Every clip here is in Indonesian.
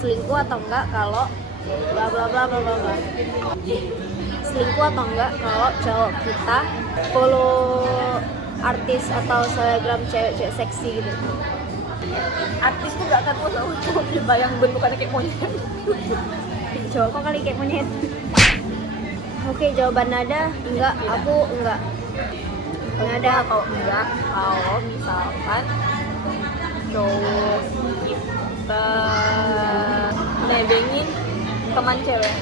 selingkuh atau enggak kalau bla bla bla bla bla bla. Selingkuh atau enggak kalau cowok kita follow artis atau selebgram cewek-cewek seksi gitu. Artis tuh gak akan mau tahu cowok dibayang bentukannya kayak monyet. Cowok kok kali kayak monyet. Oke, jawaban Nada enggak, aku enggak. Nada kalau enggak, kalau misalkan cowok kita nebengin teman cewek,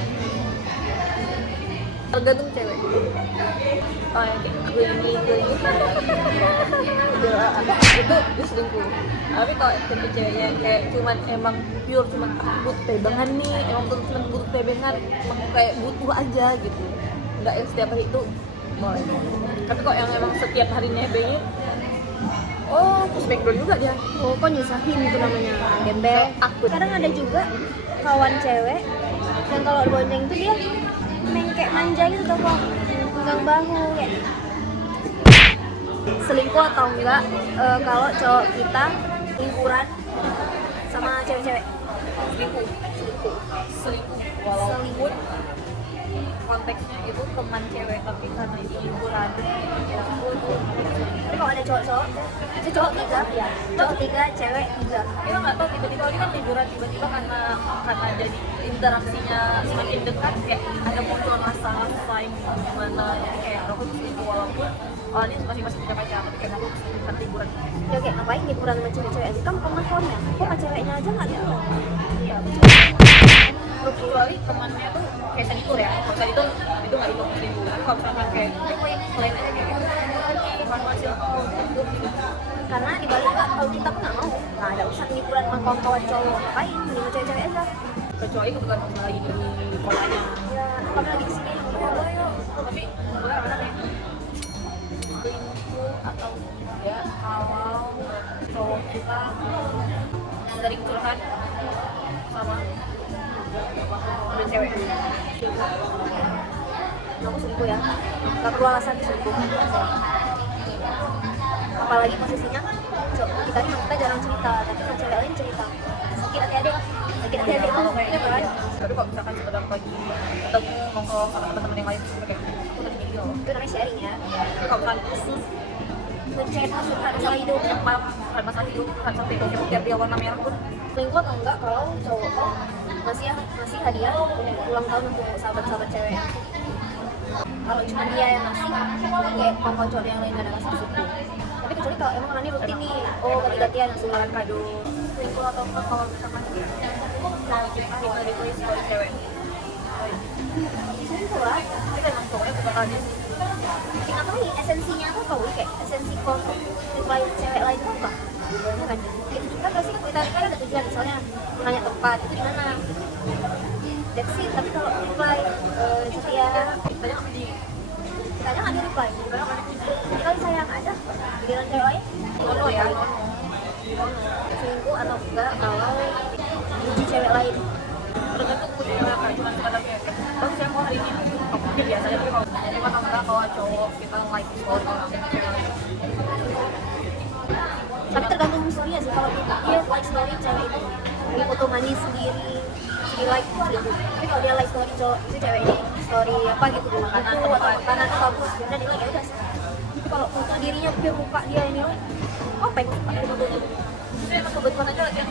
tergantung cewek. Oh yang kayak gini itu selingkuh. Tapi kalau tipe ceweknya kayak cuman emang pure cuman butuh tebengan nih, emang cuman butuh tebengan, emang kayak butuh aja gitu, nggak yang setiap hari itu boleh. Tapi kok yang emang setiap hari nebengin, oh pushback juga dia. Oh, kok nyusahin itu namanya gembel. Aku Kadang ada juga kawan cewek yang kalau bonceng itu dia main kayak manja gitu tuh kok, pegang bahu kayak. Selingkuh atau enggak kalau cowok kita liburan sama cewek-cewek? selingkuh walaupun konteksnya itu teman cewek, tapi karena itu liburan ya Tapi kalau ada cowok-cowok, itu cowok tiga, ya cowok tiga, cewek tiga. kita nggak tahu tiba-tiba ini kan liburan, tiba-tiba karena jadi interaksinya semakin dekat kayak ada muncul rasa yang gimana ya, kayak aku selingkuh walaupun awalnya masih punya pacar, tapi kayak aku bukan liburan. Ya oke, ngapain liburan sama cewek-cewek aja? Kamu pengakuannya, kok sama ceweknya aja nggak lihat? Iya, kecuali temannya tuh kayak senior ya, kalau itu nggak hitung selingkuh. Tapi kalau misalkan kayak lain aja kayak farmasi atau gitu. Karena dibalik Kak, kalau kita pun nggak mau, nggak ada urusan liburan sama kawan-kawan cowok, ngapain sama cewek-cewek aja. Kecuali kebetulan kamu lagi di polanya. Ya, kamu lagi di sini, ayo. Tapi sebenarnya mana nih selingkuh atau tidak kalau cowok kita sering curhat sama cewek. Aku selingkuh ya, nggak perlu alasan selingkuh. Apalagi posisinya kita ini kita jarang cerita, tapi sama cewek lain cerita. Sakit hati adik itu Kalau kayak ya kan? tapi kalau misalkan sekedar lagi ketemu nongkrong sama teman-teman yang lain terus kayak aku tadi gini loh. Itu namanya sharing ya. Tapi kalau misalkan khusus Ngechat masalah hidup. bukan masalah hidup, bukan sampai kayak biar dia warna merah pun Selingkuh atau enggak kalau cowok ngasih hadiah ulang tahun untuk sahabat-sahabat cewek. Kalau cuma dia yang ngasih, kayak kawan cowok yang lain gak ada ngasih selingkuh. Tapi kecuali kalau emang orangnya rutin nih, oh ganti-gantian ngasih barang kado. selingkuh atau enggak kalau misalkan kita ditulis oleh cewek. Selingkuh lah. Tapi kan emang cowoknya bukan aja. Nggak tahu nih esensinya apa kau kayak esensi konflik reply cewek lain itu apa? Ya kan? Itu juga pasti kita kan ada tujuan misalnya nanya tempat itu di mana. That's it. Tapi kalau reply setia Tanya apa di kadang nggak di reply. Jadi kalau sayang aja giliran cewek lain. Nono ya, nono. Selingkuh atau enggak kalau puji cewek lain? Tergantung punya mereka, cuma sekadar kayak bang saya mau hari ini dia biasa aja. Tapi kalau terima atau enggak kalau cowok kita like story orang cewek lain. Tapi tergantung story-nya sih. Kalau dia like story cewek itu di foto manis sendiri di like itu selingkuh. Tapi kalau dia like story cowok itu cewek ini story apa gitu di makanan atau makanan itu bagus ya udah di like ya udah. Tapi kalau foto dirinya dia muka dia ini apa yang pakai foto itu? Itu emang kebetulan aja yang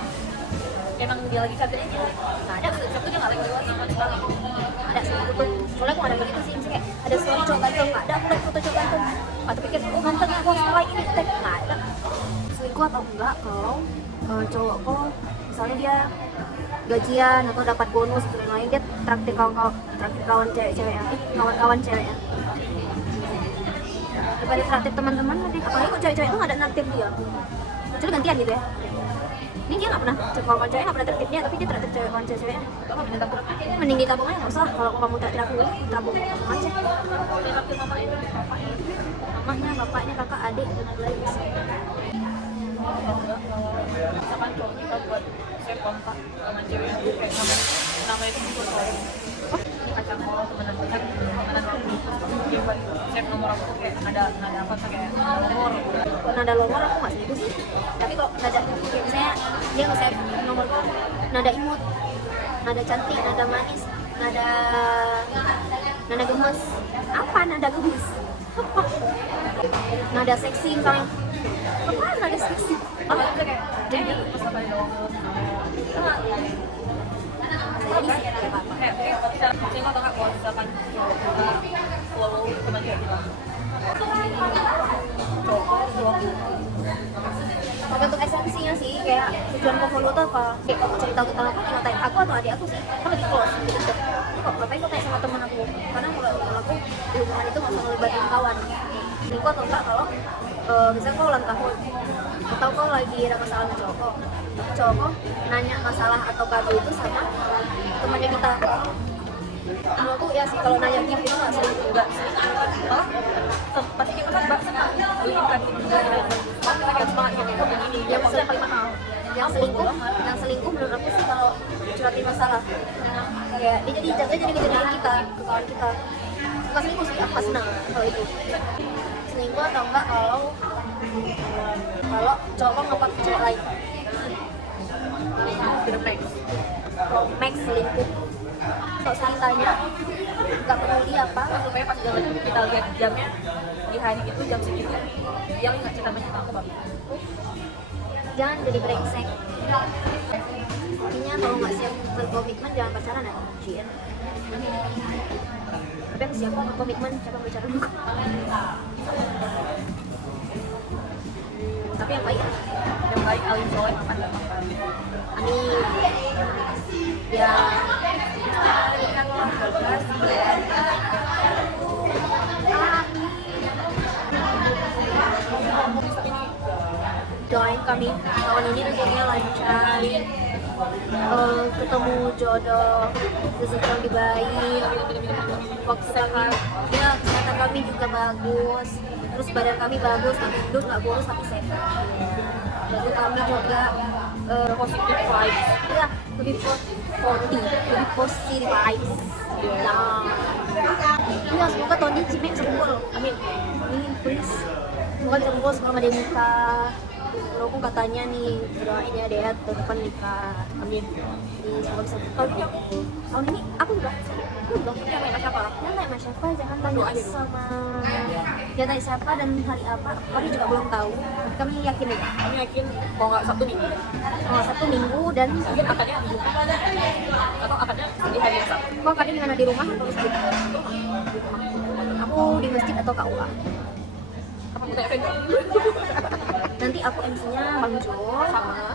emang dia lagi cantik aja. Nah ada satu dia nggak lagi sama sekali. Ada selingkuh tuh. Soalnya aku ada begitu sih, misalnya kayak ada story cowok ganteng, nggak ada aku like foto cowok ganteng. Atau pikir oh ganteng aku harus like ini tag nggak ada. Selingkuh atau enggak kalau cowok kok misalnya dia gajian atau dapat bonus dan lain dia traktir kawan cewek-ceweknya, kawan-kawan ceweknya. Daripada traktir teman-teman nanti apalagi kok cewek-cewek itu nggak ada naktir dia. Jadi gantian gitu ya. Ini dia nggak pernah kawan cewek nggak pernah traktir dia, tapi dia traktir cewek kawan ceweknya. Mending ditabung aja nggak usah. Kalau kamu traktir aku tabung aja. Dia traktir Mamanya, bapaknya, kakak, adik dan lain-lain. Misalkan cowok kita buat save kontak sama cewek itu kayak namanya itu bukan cowok. Ini pacar mau temenan dia buat save nomor aku kayak ada apa tuh kayak nomor. Kalau nada nomor aku nggak selingkuh sih. Tapi kok nada misalnya dia nge-save nomor nada imut nada cantik, nada manis, nada gemes. Apa nada gemes? Apa? Nada seksi misalnya. Apa nada seksi? Jadi Singkat atau kalau misalkan follow teman cewek kita tergantung esensinya sih, kayak tujuan kau follow tuh apa, kayak aku cerita tentang aku, ngatain aku atau adik aku sih, kan lagi close gitu. Kok ngapain kau tanya sama temen aku, karena kalau temen aku di hubungan itu nggak selalu libatin kawan selingkuh atau enggak kalau misalnya kau ulang tahun atau kau lagi ada masalah sama cowok kau nanya masalah atau kado itu sama temannya kita. Menurutku ya sih, kalau nanya gift itu nggak selingkuh. enggak pasti kita kan mbak senang beliin kan kita semangat yang itu begini yang maksudnya paling mahal yang selingkuh menurut aku sih kalau curhatin masalah, kayak dia jadi ngejadiin kita ke kawan kita. Bukan selingkuh sih, aku nggak senang kalau itu. Selingkuh atau enggak kalau cowok ngepak cewek lain. tidak baik Kalau Max selingkuh, kalau ceritanya nggak peduli apa, supaya pas kita lihat jamnya di hari itu jam segitu dia nggak cerita banyak tentang aku. jangan jadi brengsek. Intinya kalau nggak siap berkomitmen jangan pacaran ya. Cien. Tapi aku siap kok berkomitmen, siapa pacaran aku. Tapi yang baik, Alin Soleh makan nggak makan amin. Ya. Doain kami tahun ini rezekinya lancar, ketemu jodoh, rezeki yang baik, kesehatan kami juga bagus, terus badan kami bagus, kami gendut nggak boros tapi sehat. Lalu kami juga positive vibes ya lebih positive vibes. Ya semoga tahun ini Cimek bisa kumpul, amin please. Semoga bisa kumpul sebelum ada yang nikah. Walaupun katanya nih doain ya Dea tahun nikah, amin. Jadi semoga bisa kumpul. Tahun ini aku juga belum yang main siapa jangan tanya siapa, jangan tanya sama jangan tanya siapa dan hari apa, kami juga belum tahu. Kami yakin nih, kami yakin kalau nggak Sabtu Minggu Sabtu Minggu dan mungkin akadnya di rumah atau akadnya di hari yang Sabtu. kok akadnya di mana, di rumah atau masjid? Aku di masjid atau KUA. Apa mau tanya vendor? Nanti aku MC-nya Bang Jo, Sama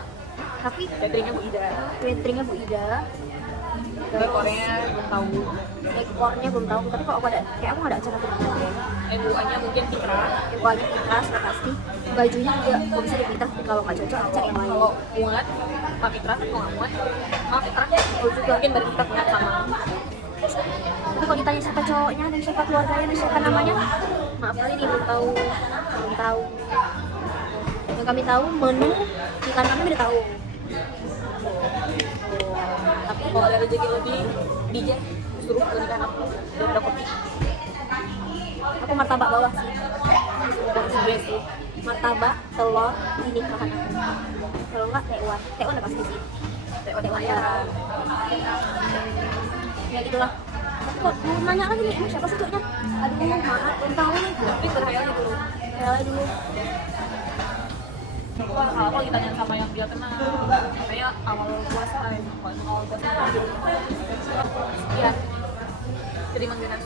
tapi cateringnya Bu Ida, cateringnya Bu Ida. dekornya belum tahu, Dekornya belum tahu, tapi kalau aku ada, kayak aku nggak ada acara tunangan deh. MUA-nya mungkin Fitra. Dekornya ikhlas, udah pasti. Bajunya juga nggak bisa dipindah, tapi kalau nggak cocok cari yang lain. Kalau muat, Pak Fitra, kalau nggak muat, Pak Fitra. Aku juga. Mungkin dari kita punya sama. Tapi kalau ditanya siapa cowoknya dan siapa keluarganya dan siapa namanya, maaf kali ini belum tahu. Yang kami tahu menu ikan kami udah tahu. Tapi kalau ada rezeki lebih, DJ suruh belikan aku dan ada kopi. Aku martabak bawah sih. Sebenarnya sih. Martabak, telur, di nikahan aku. Kalau enggak tekwan udah pasti sih. Tekwan ya. Ya gitulah. Kok mau nanya lagi nih, siapa sih cowoknya? Aduh, maaf, belum tahu nih. Tapi berhayalnya dulu. Hayalnya dulu. Wah, kalau ditanya sama yang dia kenal, kayaknya awal puasa, awal puasa. Iya, jadi mengenai